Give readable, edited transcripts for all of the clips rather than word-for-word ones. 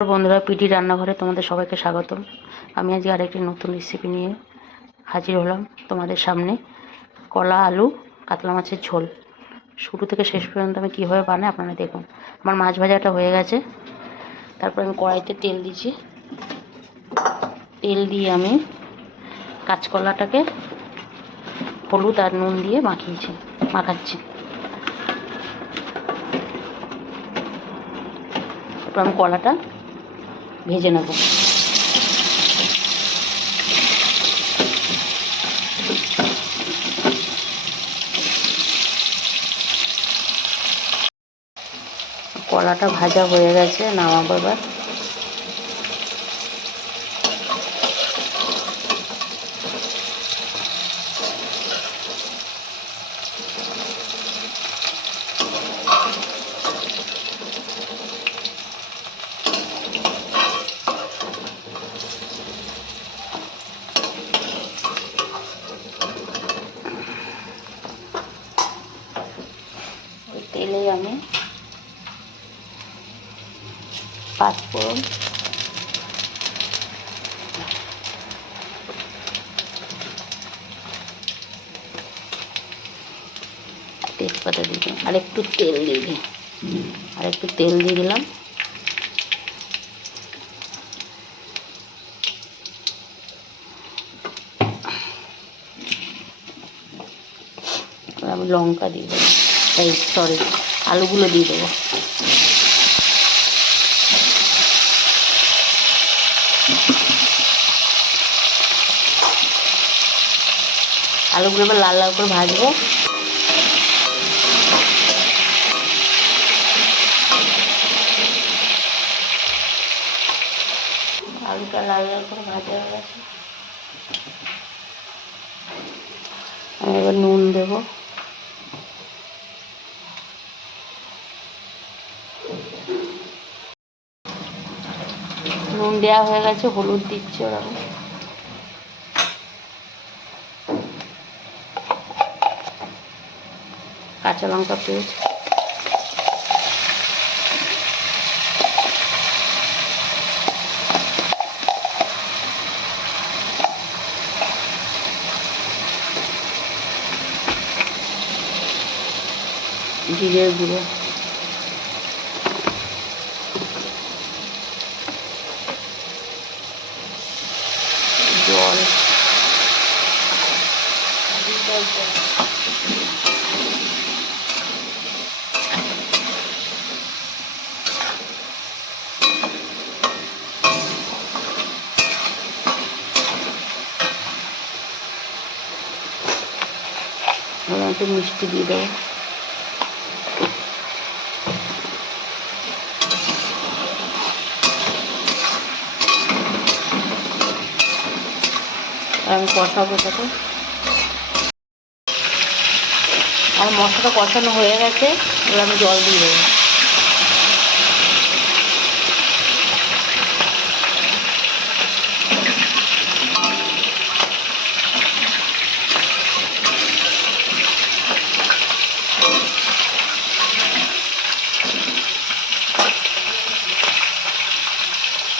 বন্ধুরা, পিটি রান্নাঘরে তোমাদের সবাইকে স্বাগতম। আমি আজকে আরেকটি নতুন রেসিপি নিয়ে হাজির হলাম তোমাদের সামনে। কলা আলু কাতলা মাছের ঝোল শুরু থেকে শেষ পর্যন্ত আমি কীভাবে বানাই আপনারা দেখুন। আমার মাছ ভাজাটা হয়ে গেছে। তারপর আমি কড়াইতে তেল দিয়েছি। তেল দিয়ে আমি কাঁচকলাটাকে হলুদ আর নুন দিয়ে মাখাচ্ছি। তারপর আমি কলাটা ভেজে নেব। কলাটা ভাজা হয়ে গেছে, নামাবো এবার। ওই তেলে আমি পাঁচফোড়ন, তেজপাতা দিয়ে দিলাম, আর একটু তেল দিয়ে দিলাম। আমি লঙ্কা দিয়ে দেবো, আলুগুলো দিয়ে দেবো। আলুগুলো এবার লাল লাল করে ভাজবো। আলুটা লাল লাল করে ভাজা হয়ে গেছে। আমি এবার নুন দেবো। নুন দেওয়া হয়ে গেছে, হলুদ দিচ্ছি ওরকম। কাঁচা লঙ্কা পেস্ট, জিরের গুঁড়ো, জল, একটু মিষ্টি দিয়ে দেবো। আর আমি কষাবো তাকে। আমার মশলাটা কষানো হয়ে গেছে, এবার আমি জল দিয়ে দেবো।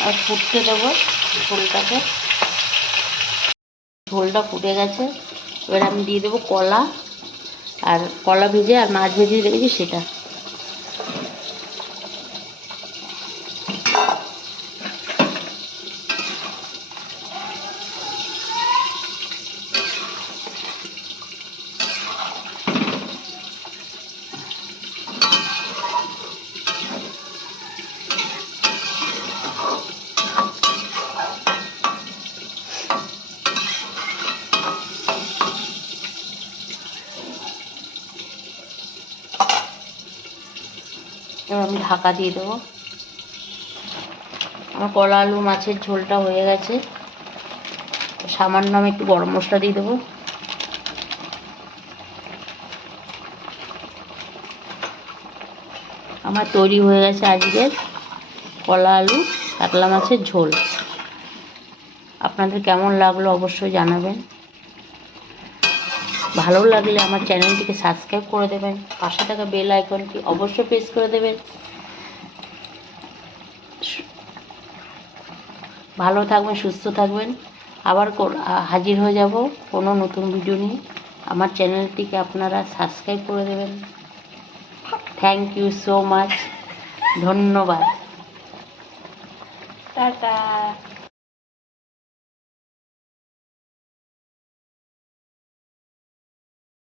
আর ফুটতে দেবো ঝোলটাকে। ঝোলটা ফুটে গেছে, এবার আমি দিয়ে দেবো কলা, আর কলা ভেজে আর মাছ ভেজে রেখেছি সেটা। এবার আমি ঢাকা দিয়ে দেবো। আমার কলা আলু মাছের ঝোলটা হয়ে গেছে। সামান্য আমি একটু গরম মশলা দিয়ে দেবো। আমার তৈরি হয়ে গেছে আজকের কলা আলু কাতলা মাছের ঝোল। আপনাদের কেমন লাগলো অবশ্যই জানাবেন। ভালো লাগলে আমার চ্যানেলটিকে সাবস্ক্রাইব করে দেবেন, পাশে থাকা বেল আইকনটি অবশ্যই প্রেস করে দেবেন। ভালো থাকবেন, সুস্থ থাকবেন। আবার হাজির হয়ে যাব কোনো নতুন ভিডিও নিয়ে। আমার চ্যানেলটিকে আপনারা সাবস্ক্রাইব করে দেবেন। থ্যাংক ইউ সো মাচ, ধন্যবাদ, টাটা।